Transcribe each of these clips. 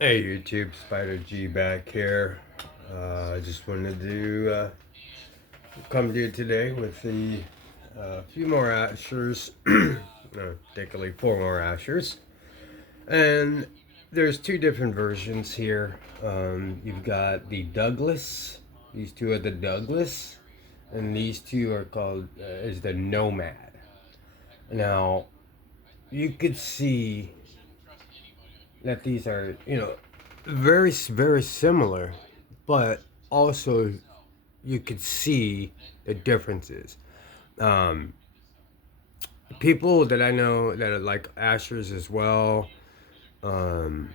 Hey YouTube, Spider G back here. I just wanted to come to you today with the few more Ashers, no, particularly four more Ashers. And there's two different versions here. You've got the Douglas. These two are the Douglas, and these two are called is the Nomad. Now you could see that these are very similar, but also you could see the differences. Um, People that I know that are like Ashers as well, um,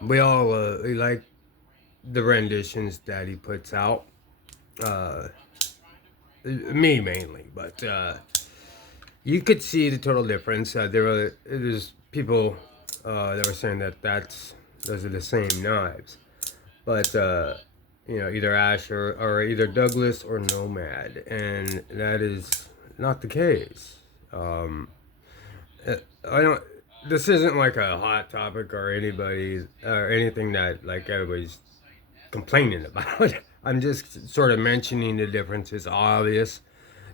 we like the renditions that he puts out. Uh, Me mainly, but you could see the total difference. There's people that were saying that those are the same knives, but either Asher or either Douglas or Nomad, and that is not the case. Um, I don't. This isn't like a hot topic or anybody or anything that like everybody's complaining about. I'm just sort of mentioning the difference. It's obvious.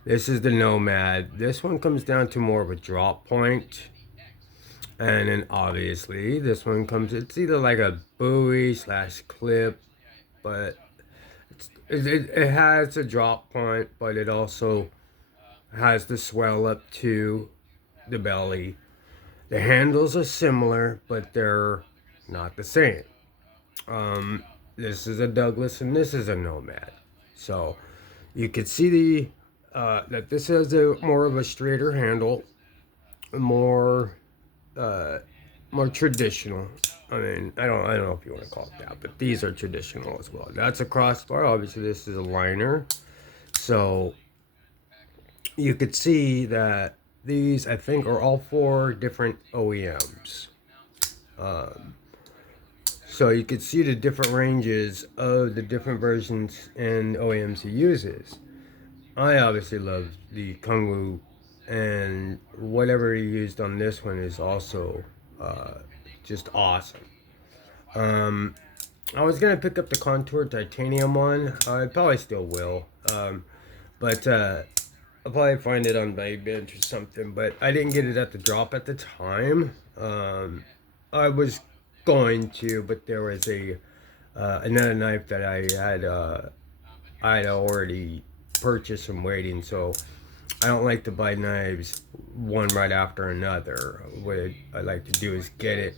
This is the Nomad. This one comes down to more of a drop point, and then obviously this one comes. It's either like a buoy slash clip, but it has a drop point, but it also has the swell up to the belly. The handles are similar, but they're not the same. Um, this is a Douglas and this is a Nomad. So you could see the that this has a more of a straighter handle, more uh, more traditional. I mean, I don't know if you want to call it that, but these are traditional as well. That's a crossbar. Obviously, this is a liner. So you could see that these, I think, are all four different OEMs. Um, so you could see the different ranges of the different versions and OEMs he uses. I obviously love the Kungwu, and whatever he used on this one is also uh, just awesome. Um, I was gonna pick up the Contour Titanium one. I probably still will. But I'll probably find it on Bench or something. But I didn't get it at the drop at the time. I was going to, but there was a another knife that I had already purchased and waiting. So I don't like to buy knives one right after another. What I like to do is get it,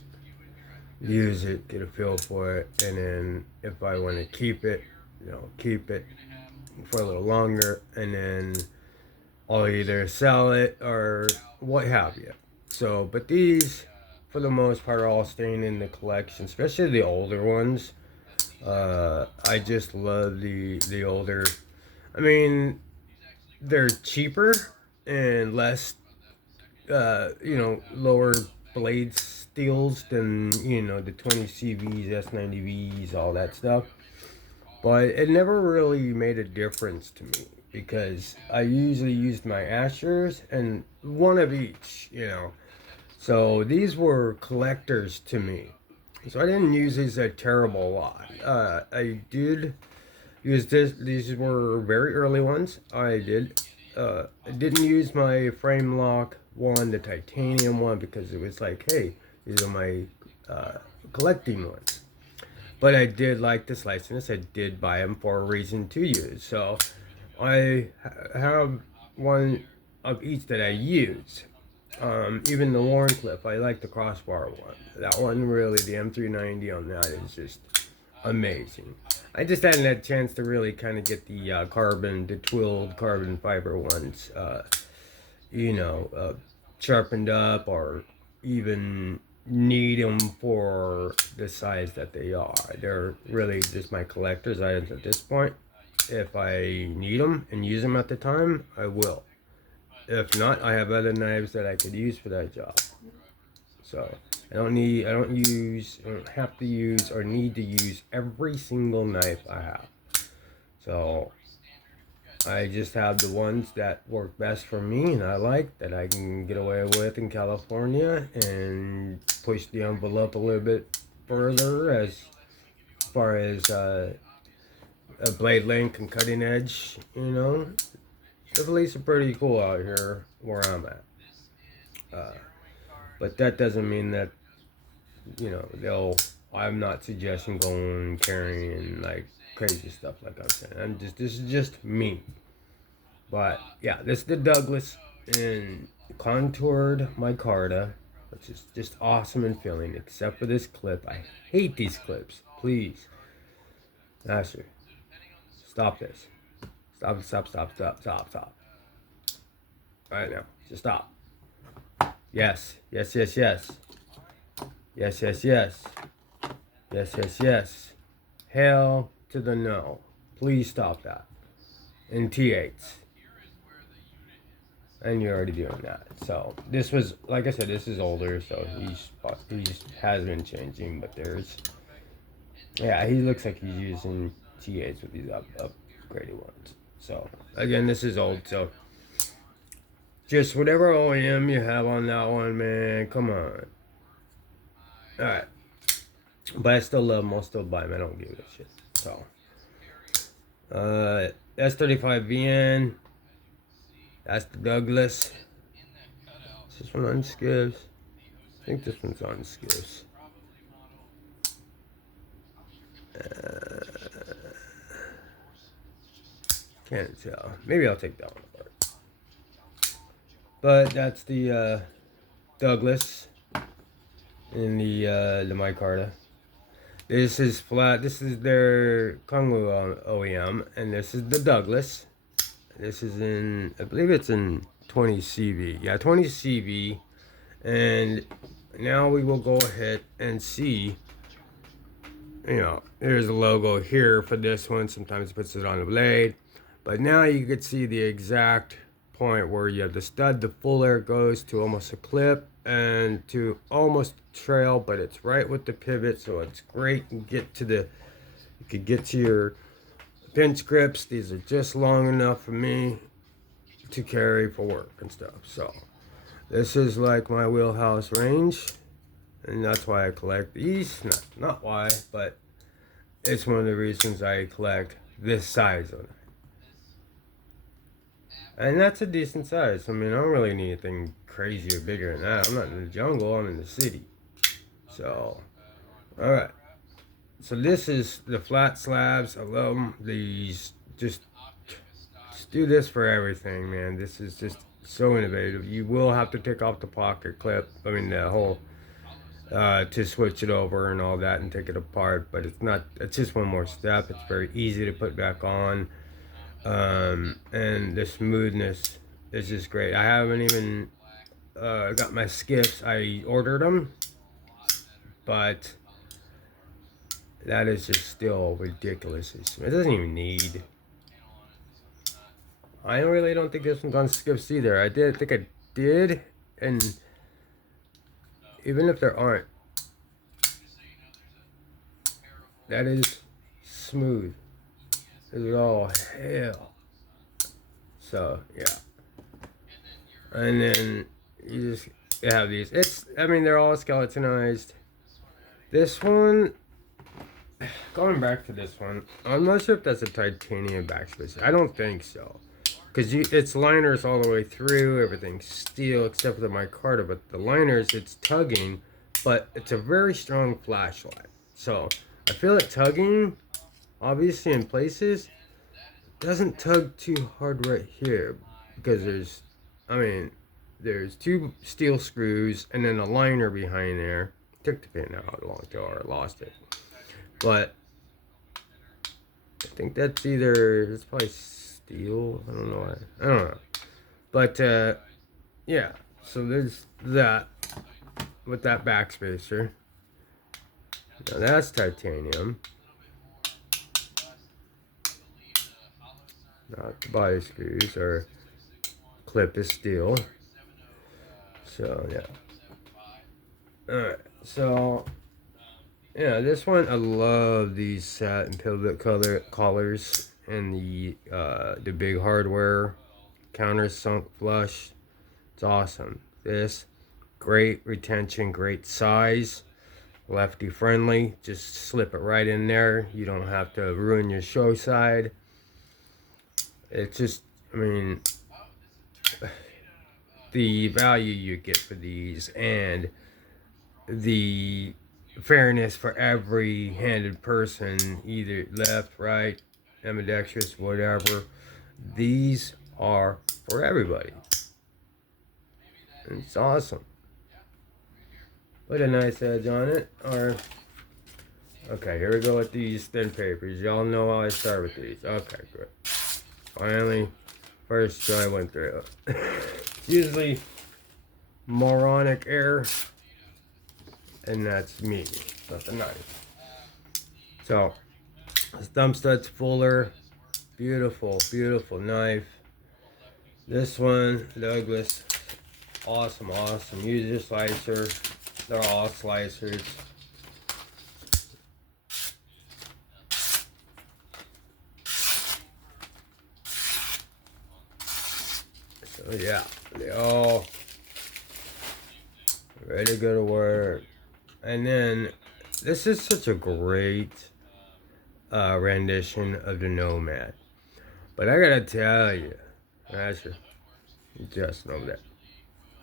use it, get a feel for it, and then if I want to keep it, keep it for a little longer, and then I'll either sell it or what have you. So, but these, for the most part, are all staying in the collection, especially the older ones. I just love the older. I mean, they're cheaper and less, lower blade steels than the 20 CVs, S90Vs, all that stuff. But it never really made a difference to me because I usually used my Ashers and one of each. So these were collectors to me. So I didn't use these a terrible lot. I did use this. These were very early ones. I didn't use my frame lock one, the titanium one, because it was like, hey, these are my collecting ones. But I did like the sliciness. I did buy them for a reason to use. So I have one of each that I use. Even the Warncliffe, I like the crossbar one. That one really, the M390 on that is just amazing. I just hadn't had a chance to really kind of get the the twilled carbon fiber ones, sharpened up or even need them for the size that they are. They're really just my collector's items at this point. If I need them and use them at the time, I will. If not, I have other knives that I could use for that job. So I don't have to use or need to use every single knife I have. So I just have the ones that work best for me and I like that I can get away with in California and push the envelope a little bit further as far as a blade length and cutting edge. The police are pretty cool out here where I'm at. But that doesn't mean that they'll. I'm not suggesting going carrying like crazy stuff like I'm saying. This is just me. But yeah, this is the Douglas in contoured micarta, which is just awesome and feeling. Except for this clip, I hate these clips. Please, Master, stop this. Stop! Stop! Stop! Stop! Stop! Stop! Right now, just stop. Yes. Yes. Yes. Yes. Yes. Yes. Yes. Yes. Yes. Yes. Hell to the no. Please stop that. In T8s. And you're already doing that. So this was, like I said, this is older, so he's has been changing, but yeah, he looks like he's using T8s with these upgraded ones. So again, this is old, so just whatever OEM you have on that one, man, come on. All right, but I still love them. I'll still buy them. I don't give a shit. So S35VN. That's the Douglas. Is this one on skivs? I think this one's on skivs. Can't tell. Maybe I'll take that one apart. But that's the Douglas in the micarta. This is flat. This is their Kongwu OEM, and this is the Douglas. This is in, I believe it's in 20 CV. Yeah, 20 CV. And now we will go ahead and see. There's a logo here for this one. Sometimes it puts it on the blade. But now you can see the exact point where you have the stud. The fuller goes to almost a clip and to almost trail, but it's right with the pivot, so it's great. You could get to your pinch grips. These are just long enough for me to carry for work and stuff. So this is like my wheelhouse range, and that's why I collect these. Not why, but it's one of the reasons I collect this size of it. And that's a decent size. I mean, I don't really need anything crazy or bigger than that. I'm not in the jungle, I'm in the city. So, alright. So this is the flat slabs. I love them. These just do this for everything, man. This is just so innovative. You will have to take off the pocket clip. I mean, the whole to switch it over and all that and take it apart. But it's just one more step. It's very easy to put back on. And the smoothness is just great. I haven't even got my skips. I ordered them, but that is just still ridiculous. It doesn't even need. I really don't think this one's on skips either. I think I did, and even if there aren't, that is smooth. It's all hell. So yeah, and then you have these. I mean, they're all skeletonized. This one, going back to this one, I'm not sure if that's a titanium backspacer. I don't think so. Because it's liners all the way through, everything's steel except for the micarta, but the liners, it's tugging, but it's a very strong flashlight. So I feel it tugging, obviously in places, doesn't tug too hard right here, because there's two steel screws and then a liner behind there. Took the pin out a long ago, or I lost it. But I think that's it's probably steel. I don't know why. I don't know. But yeah, so there's that with that backspacer. Now that's titanium. Not the body screws, or clip is steel. So yeah. Alright, so yeah, this one, I love these satin pivot collars and the big hardware countersunk flush. It's awesome. This, great retention, great size. lefty friendly. Just slip it right in there. You don't have to ruin your show side. It's just, I mean, the value you get for these and the fairness for every handed person, either left, right, ambidextrous, whatever. These are for everybody. It's awesome. Put a nice edge on it. Or okay, here we go with these thin papers. Y'all know how I start with these. Okay, good. Finally, first try went through. Usually moronic error, and that's me, not the knife. So, thumb studs fuller, beautiful, beautiful knife. This one, Douglas, awesome, awesome. Use your slicer. They're all slicers. So yeah, they all ready to go to work. And then this is such a great rendition of the Nomad. But I gotta tell you, Asher, just know that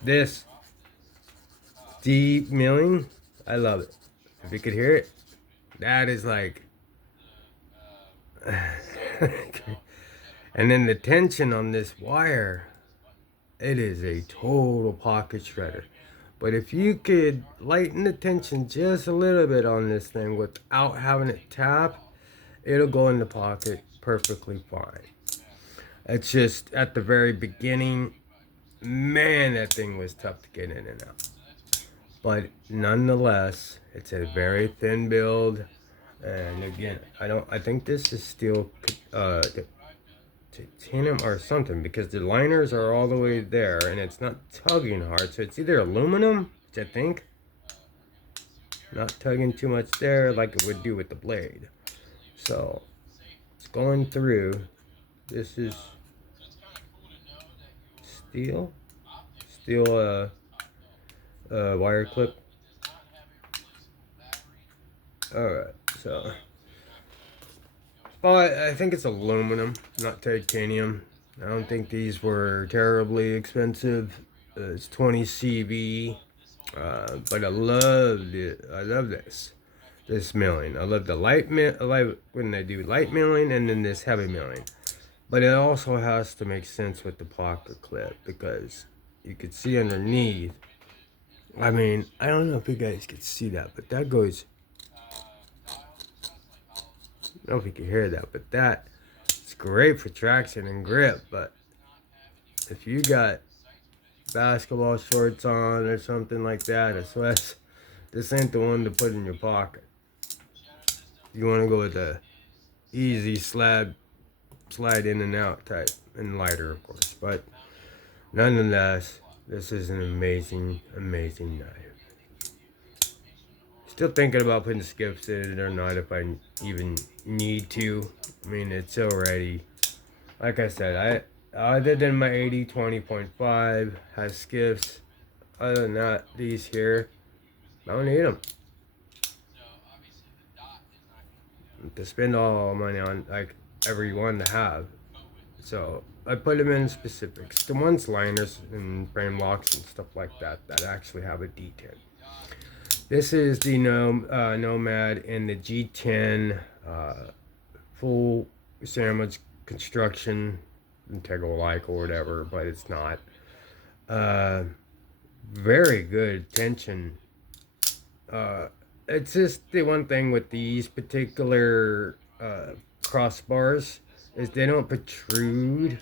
this deep milling, I love it. If you could hear it, that is like, and then the tension on this wire, it is a total pocket shredder. But if you could lighten the tension just a little bit on this thing without having it tap, it'll go in the pocket perfectly fine. It's just at the very beginning, man, that thing was tough to get in and out. But nonetheless, it's a very thin build. And again, I think this is steel, titanium or something, because the liners are all the way there and it's not tugging hard. So it's either aluminum, which I think, not tugging too much there like it would do with the blade. So it's going through. This is steel, wire clip. Alright, so I think it's aluminum, not titanium. I don't think these were terribly expensive. It's 20 CV, but I love it. I love this milling. I love the I like when they do light milling and then this heavy milling. But it also has to make sense with the pocket clip because you could see underneath. I mean, I don't know if you guys can see that, but that goes. I don't know if you can hear that, but that it's great for traction and grip. But if you got basketball shorts on or something like that, or sweats, this ain't the one to put in your pocket. You want to go with the easy slide in and out type, and lighter, of course. But nonetheless, this is an amazing, amazing knife. Still thinking about putting skips in it or not, if I even need to. I mean, it's already, like I said, other than my 80-20.5 has skips. Other than that, these here, I don't need them. To spend all money on like every one to have. So I put them in specifics. The ones liners and frame locks and stuff like that that actually have a D10. This is the Nomad in the G10 full sandwich construction, integral like or whatever, but it's not. Very good tension. It's just the one thing with these particular crossbars is they don't protrude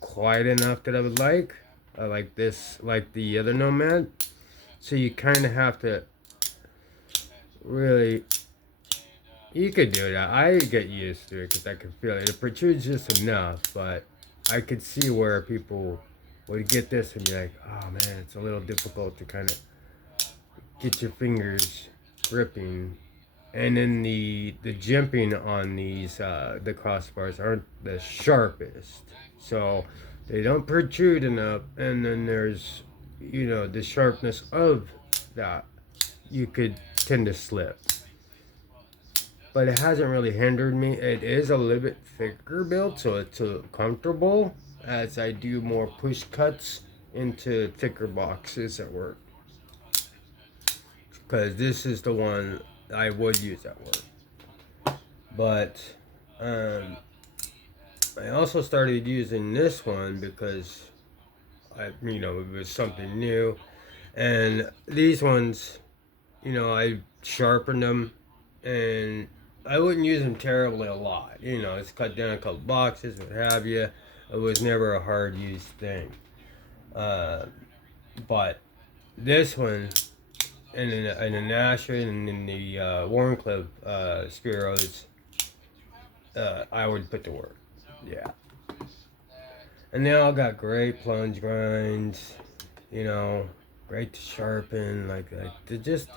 quite enough that I would like. Like this, like the other Nomad. So you kind of have to really, you could do that. I get used to it because I can feel it. It protrudes just enough, but I could see where people would get this and be like, oh man, it's a little difficult to kind of get your fingers gripping. And then the jimping on these the crossbars aren't the sharpest, so they don't protrude enough. And then there's the sharpness of that. You could tend to slip. But it hasn't really hindered me. It is a little bit thicker built, so it's comfortable as I do more push cuts into thicker boxes at work. Because this is the one I would use at work. But I also started using this one because it was something new. And these ones, I sharpened them, and I wouldn't use them terribly a lot. It's cut down a couple boxes, what have you. It was never a hard use thing. But this one, and in the Nashville and in the Warncliffe Spiros, I would put to work. Yeah. And they all got great plunge grinds, great to sharpen, like they're just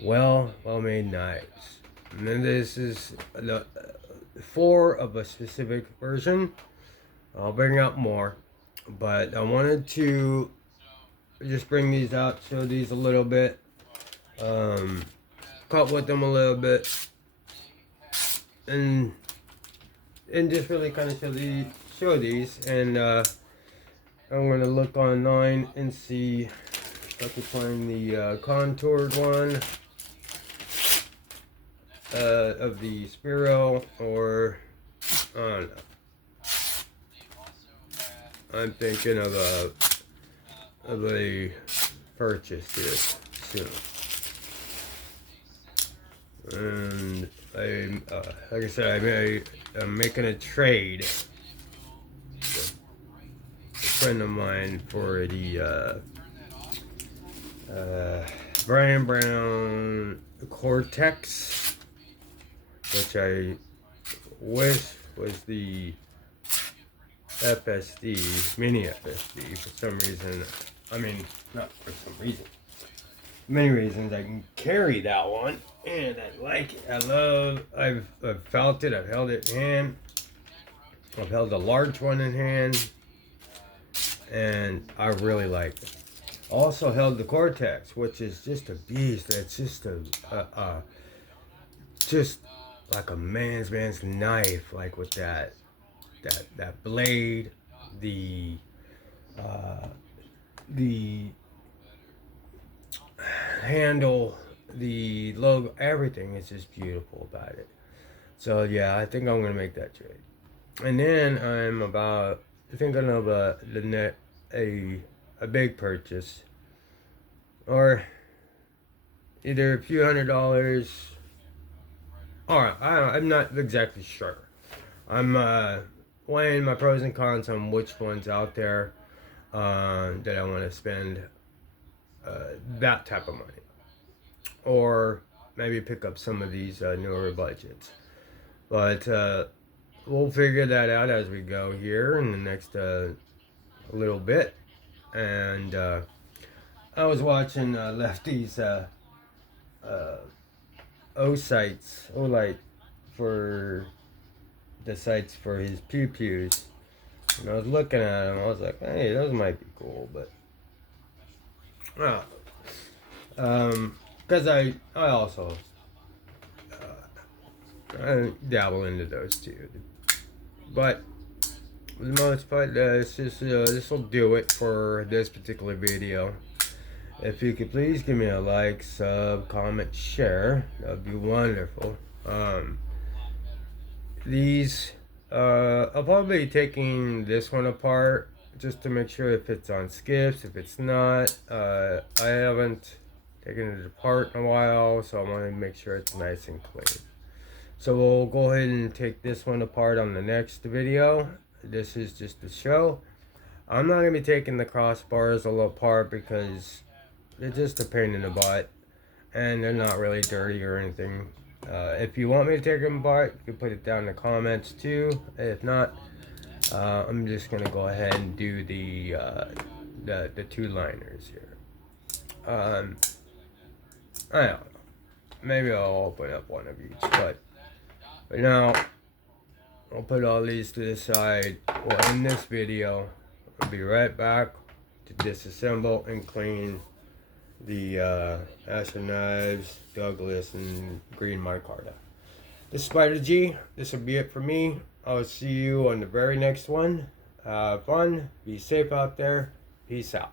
well-made knives. And then this is the 4 of a specific version. I'll bring out more, but I wanted to just bring these out, show these a little bit, cut with them a little bit, and just really kind of show these. And I'm gonna look online and see if I can find the contoured one of the Spiro, or I don't know. I'm thinking of a purchase here soon. And like I said, I'm making a trade. A friend of mine for the Brian Brown Cortex, which I wish was the FSD, mini FSD, for some reason. I mean, not for some reason. Many reasons I can carry that one, and I like it. I've felt it, I've held it in hand. I've held a large one in hand, and I really like it. Also held the Cortex, which is just a beast. It's just just like a man's knife, like with that blade, the handle, the logo, everything is just beautiful about it. So yeah, I think I'm gonna make that trade. And then I'm thinking of a big purchase, or either a few $100s, or I'm not exactly sure. I'm weighing my pros and cons on which one's out there that I want to spend that type of money, or maybe pick up some of these newer budgets. But we'll figure that out as we go here in the next little bit. And I was watching Lefty's O-light for the sights for his pew-pews. And I was looking at them, I was like, hey, those might be cool, but because I also I dabble into those too. But for the most part, it's just this will do it for this particular video. If you could please give me a like, sub, comment, share, that would be wonderful. I'll probably be taking this one apart just to make sure if it's on skips. If it's not, I haven't taken it apart in a while, so I want to make sure it's nice and clean. So we'll go ahead and take this one apart on the next video. This is just the show. I'm not going to be taking the crossbars all apart because they're just a pain in the butt, and they're not really dirty or anything. If you want me to take them apart, you can put it down in the comments too. If not, I'm just going to go ahead and do the 2 liners here. I don't know. Maybe I'll open up one of each, but now I'll put all these to the side. Well, in this video, I'll be right back to disassemble and clean the Acer Knives, Douglas, and Green Micarta. This is Spider G. This will be it for me. I'll see you on the very next one. Fun. Be safe out there. Peace out.